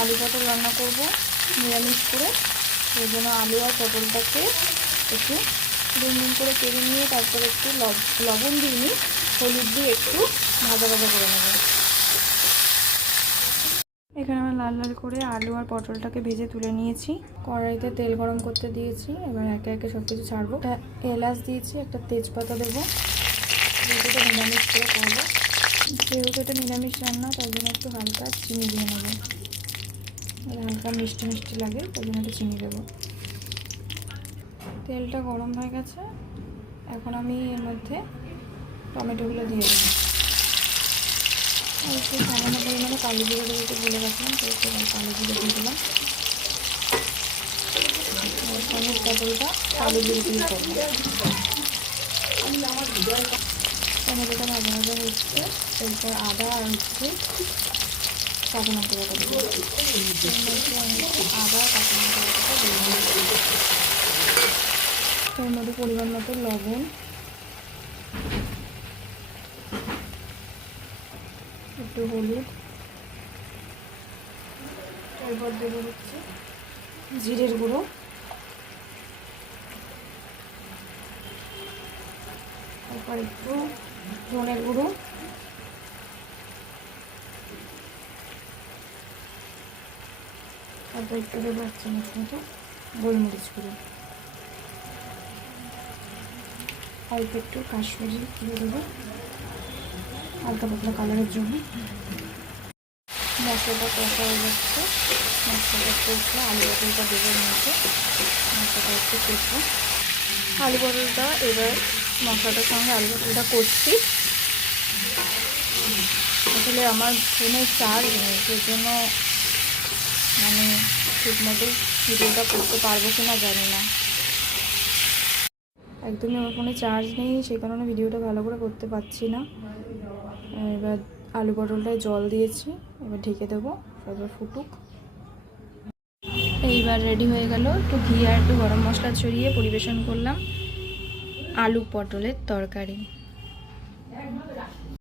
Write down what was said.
আলু পটল রান্না করব নিরামিষ করে, সেই জন্য আলু আর পটলটাকে একটু দুম করে কেটে নিয়ে তারপর একটু লবণ দিয়ে হলুদ দিয়ে একটু ভাজা ভাজা করে নেব। এখানে আমি লাল লাল করে আলু আর পটলটাকে ভেজে তুলে নিয়েছি। কড়াইতে তেল গরম করতে দিয়েছি, এবার একে একে সব কিছু ছাড়বো। একটা এলাচ দিয়েছি, একটা তেজপাতা দেবো। যেহেতু নিরামিষ করে করবো, যেহেতু এটা নিরামিষ রান্না তার জন্য একটু হালকা চিনি দিয়ে নেবো, হালকা মিষ্টি মিষ্টি লাগে তার জন্য একটু চিনি দেবো। তেলটা গরম হয়ে গেছে, এখন আমি এর মধ্যে টমেটোগুলো দিয়ে দেবো। আর একটু সামান্য পরিমাণে কালো জিরে দিয়ে একটু ভুলে গেছিলাম, তো একটু কালো জিরে দিয়ে দিলাম। পনির পটলটা কালো জিরে দিয়ে করবো। টমেটোটা ভাজা ভাজা হচ্ছে, এরপর আদা আর কাঁচা লঙ্কা বাটা দেবো। আদা কাঁচা লঙ্কা বাটাটা দিয়ে এর মধ্যে পরিমাণ মতো লবণ, একটু হলুদ, এরপর দেবো হচ্ছে জিরের গুঁড়ো, তারপর একটু ধনের গুঁড়ো, তারপর একটু দেবো 1 চামচ মতো গোলমরিচ গুঁড়ো, অল্প একটু কাশ্মীরি দিয়ে দেবো হালকা পাতলা কালারের জন্য। মশলাটা কষা হয়ে যাচ্ছে, মশলাটা কষে আলু পটলটা দেবো মধ্যে, মশলাটা একটু কষবো। আলু পটলটা এবার মশলাটার সঙ্গে আলু পটলটা কষছি। আসলে আমার ফোনে চার্জ নেই, সেই জন্য মানে ঠিকমতো ভিডিওটা করতে পারবো কি না জানি না। একদমই আমার ফোনে চার্জ নেই, সেই কারণে ভিডিওটা ভালো করে করতে পারছি না। এবার আলু পটলটায় জল দিয়েছি, এবার ঢেকে দেবো, তারপর ফুটুক। এইবার রেডি হয়ে গেল। একটু ঘি আর একটু গরম মশলা ছড়িয়ে পরিবেশন করলাম আলু পটলের তরকারি।